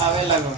आवे लगो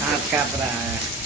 हाथ काट रहा है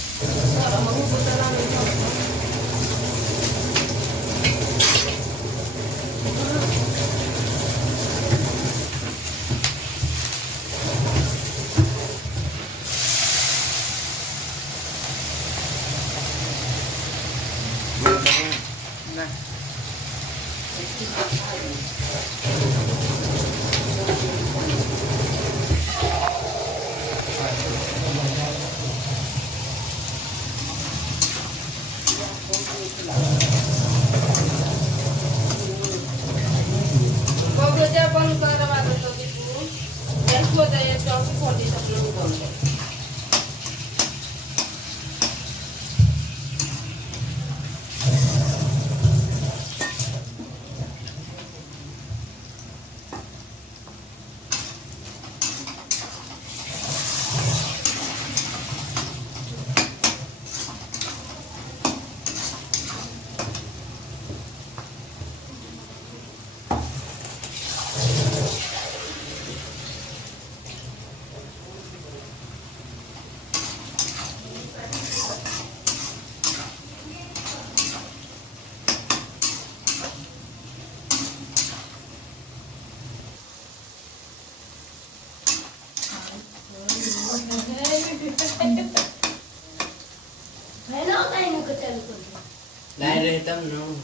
लाइन रहे तब न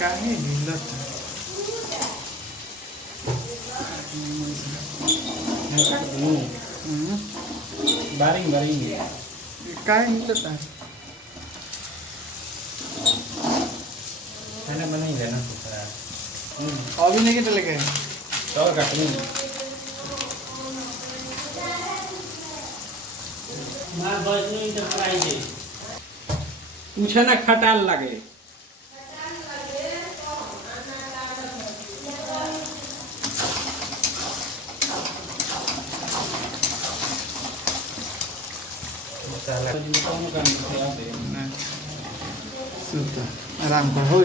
काहे मिलत बारिंग बारिंग काहे मिलत खाना बनाई लेना अभी नहीं चले गए तो काटनी मां बजनी तो फ्राई दे पूछे ना खटाल लगे सुता आराम कर हो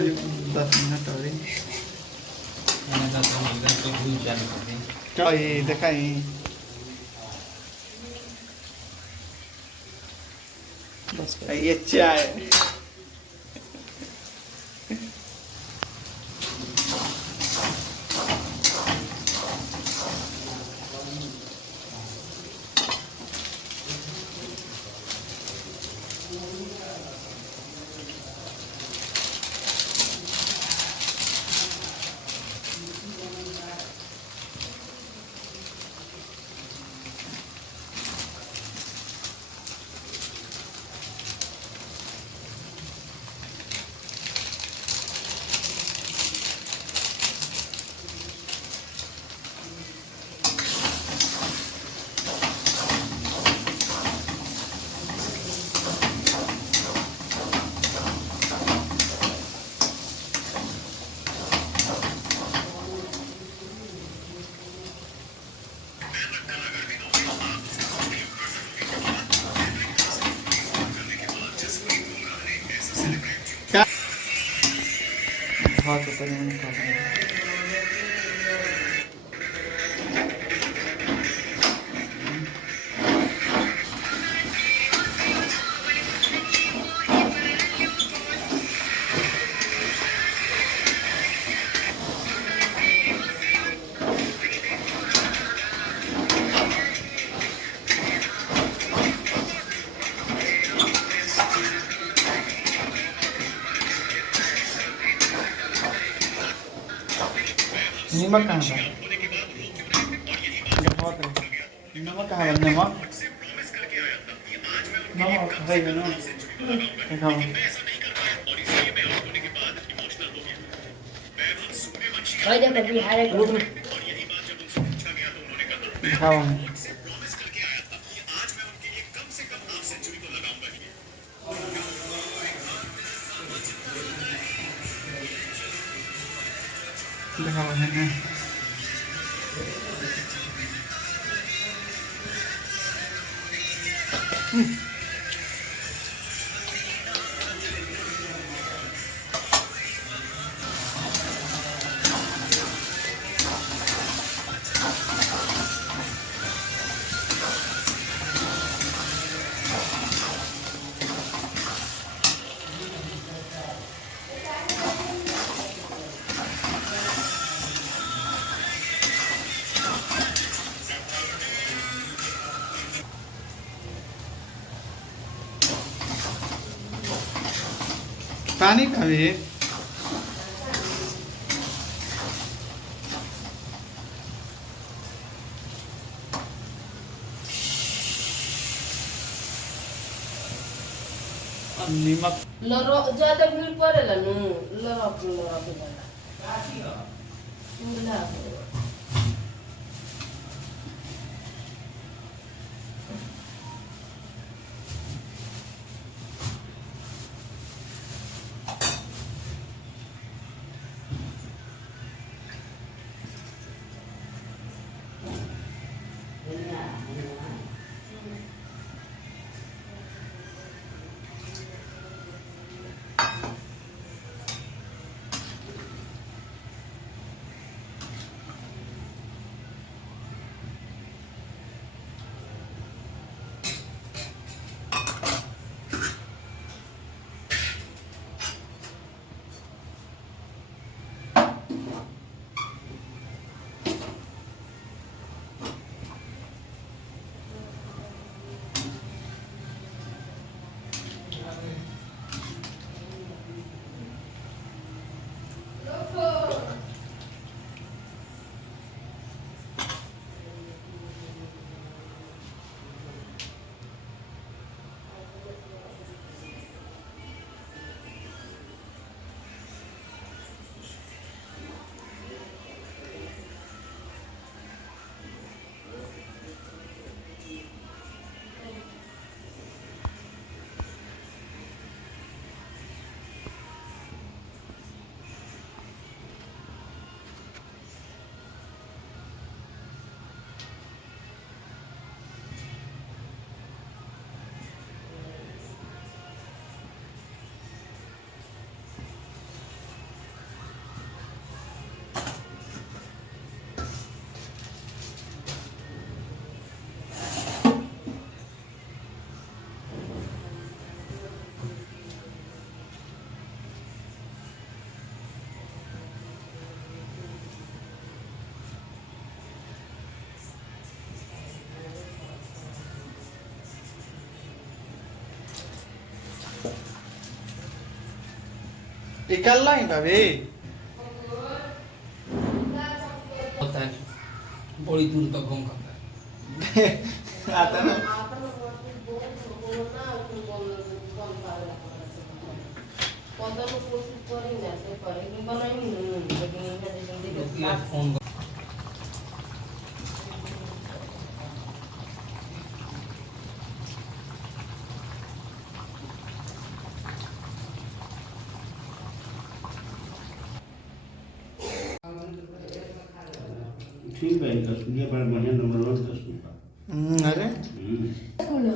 10 मिनट और मैंने 10 मिनट तो भूल चालू कर दी। चाय दिखाई बस ये चाय क्या हाँ तो पहले मैंने कहा नमक कहाँ था नमक कहाँ है नमक नमक है ना दिखाओ दिखाओ दिखाओ है ना पानी का भी नमक लरो ज्यादा भीड़ पड़ेला नु लरक लरक वाला उला निकल लाई भाभी होता नहीं बड़ी दूर तक घूम करता है आता ना फोन ठीक है, 10 बड़ा बढ़िया नंबर 1 10 अरे हम्म। बोला